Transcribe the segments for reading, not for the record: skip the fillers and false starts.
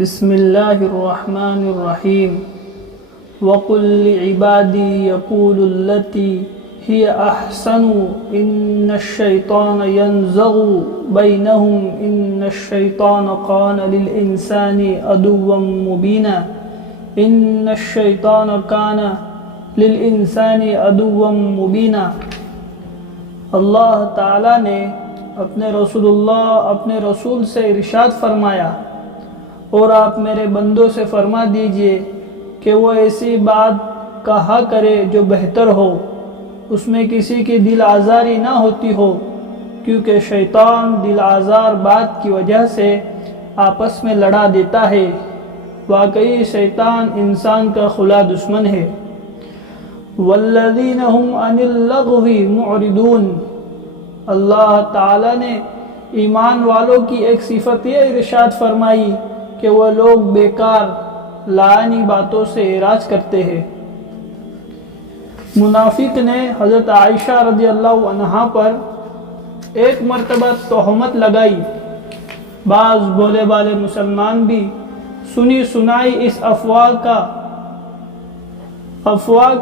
بسم اللہ الرحمن الرحیم وَقُلْ لِعِبَادِي يَقُولُوا الَّتِي هِيَ أَحْسَنُ إِنَّ الشَّيْطَانَ يَنزَغُ بَيْنَهُمْ إِنَّ الشَّيْطَانَ كَانَ لِلْإِنسَانِ عَدُوًّا مُبِينًا إِنَّ الشَّيْطَانَ كَانَ لِلْإِنسَانِ عَدُوًّا مُبِينًا۔ اللہ تعالیٰ نے اپنے رسول سے ارشاد فرمایا، اور آپ میرے بندوں سے فرما دیجئے کہ وہ ایسی بات کہا کرے جو بہتر ہو، اس میں کسی کی دل آزاری نہ ہوتی ہو، کیونکہ شیطان دل آزار بات کی وجہ سے آپس میں لڑا دیتا ہے۔ واقعی شیطان انسان کا خلا دشمن ہے۔ وَالَّذِينَ هُمْ عَنِ اللَّغْوِ مُعْرِضُونَ۔ اللہ تعالیٰ نے ایمان والوں کی ایک صفت یہ ارشاد فرمائی کہ وہ لوگ بیکار لعنی باتوں سے اعراض کرتے ہیں۔ منافق نے حضرت عائشہ رضی اللہ عنہا پر ایک مرتبہ تہمت لگائی۔ بعض بھولے بالے مسلمان بھی سنی سنائی اس افواہ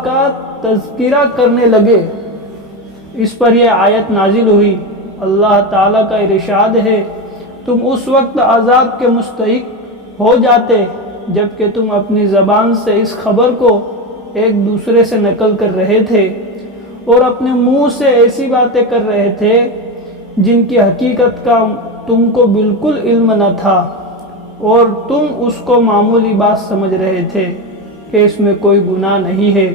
کا تذکرہ کرنے لگے۔ اس پر یہ آیت نازل ہوئی۔ اللہ تعالیٰ کا ارشاد ہے، تم اس وقت عذاب کے مستحق ہو جاتے جبکہ تم اپنی زبان سے اس خبر کو ایک دوسرے سے نقل کر رہے تھے اور اپنے منہ سے ایسی باتیں کر رہے تھے جن کی حقیقت کا تم کو بالکل علم نہ تھا، اور تم اس کو معمولی بات سمجھ رہے تھے کہ اس میں کوئی گناہ نہیں ہے،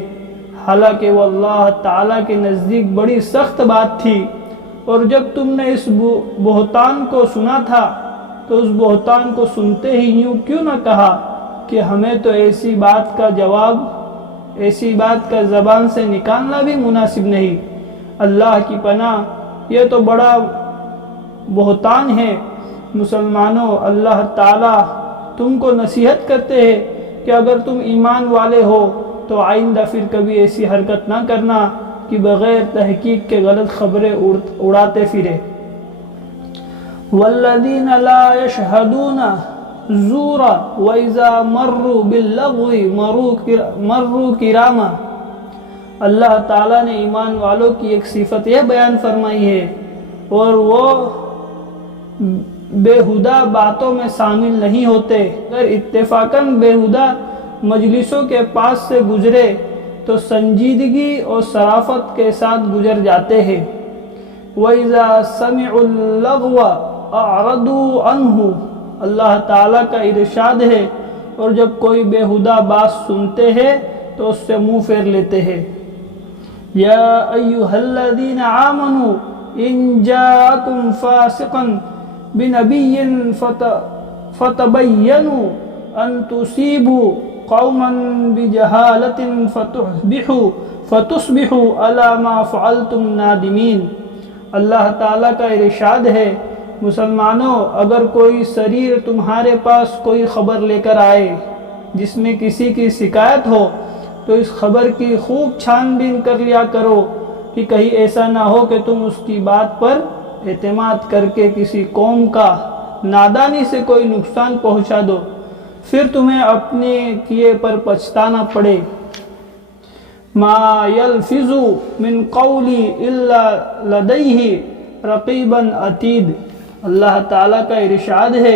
حالانکہ وہ اللہ تعالیٰ کے نزدیک بڑی سخت بات تھی۔ اور جب تم نے اس بہتان کو سنا تھا تو اس بہتان کو سنتے ہی یوں کیوں نہ کہا کہ ہمیں تو ایسی بات کا زبان سے نکالنا بھی مناسب نہیں۔ اللہ کی پناہ، یہ تو بڑا بہتان ہے۔ مسلمانوں، اللہ تعالیٰ تم کو نصیحت کرتے ہیں کہ اگر تم ایمان والے ہو تو آئندہ پھر کبھی ایسی حرکت نہ کرنا کہ بغیر تحقیق کے غلط خبریں اڑاتے پھرے۔ وَالَّذِينَ لَا يَشْهَدُونَ الزُّورَ وَإِذَا مَرُّوا بِاللَّغْوِ مَرُّوا كِرَامًا۔ اللہ تعالیٰ نے ایمان والوں کی ایک صفت یہ بیان فرمائی ہے، اور وہ بےہودہ باتوں میں شامل نہیں ہوتے۔ اگر اتفاقاً بےہودہ مجلسوں کے پاس سے گزرے تو سنجیدگی اور شرافت کے ساتھ گزر جاتے ہیں۔ وَإِذَا سَمِعُوا اللَّغْوَ أَعْرَضُوا عَنْهُ۔ اللہ تعالیٰ کا ارشاد ہے، اور جب کوئی بےہودہ بات سنتے ہیں تو اس سے منہ پھیر لیتے ہیں۔ یا ایھا الذین آمنوا ان جاءکم فاسق بنبی فتبینوا ان تصیبوا قوما بجہالۃ فتصبحوا علی ما فعلتم نادمین۔ اللہ تعالیٰ کا ارشاد ہے، مسلمانوں، اگر کوئی سریر تمہارے پاس کوئی خبر لے کر آئے جس میں کسی کی شکایت ہو تو اس خبر کی خوب چھان بین کر لیا کرو کہ کہیں ایسا نہ ہو کہ تم اس کی بات پر اعتماد کر کے کسی قوم کا نادانی سے کوئی نقصان پہنچا دو، پھر تمہیں اپنے کیے پر پچھتانا پڑے۔ ما یلفظ من قول الا لدیہ رقیب عتید۔ اللہ تعالیٰ کا ارشاد ہے،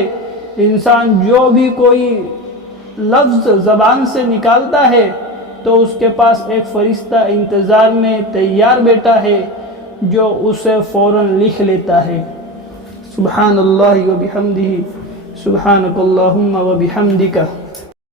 انسان جو بھی کوئی لفظ زبان سے نکالتا ہے تو اس کے پاس ایک فرشتہ انتظار میں تیار بیٹھا ہے جو اسے فوراً لکھ لیتا ہے۔ سبحان اللہ و بحمدہ، سبحانک اللہم و بحمدک۔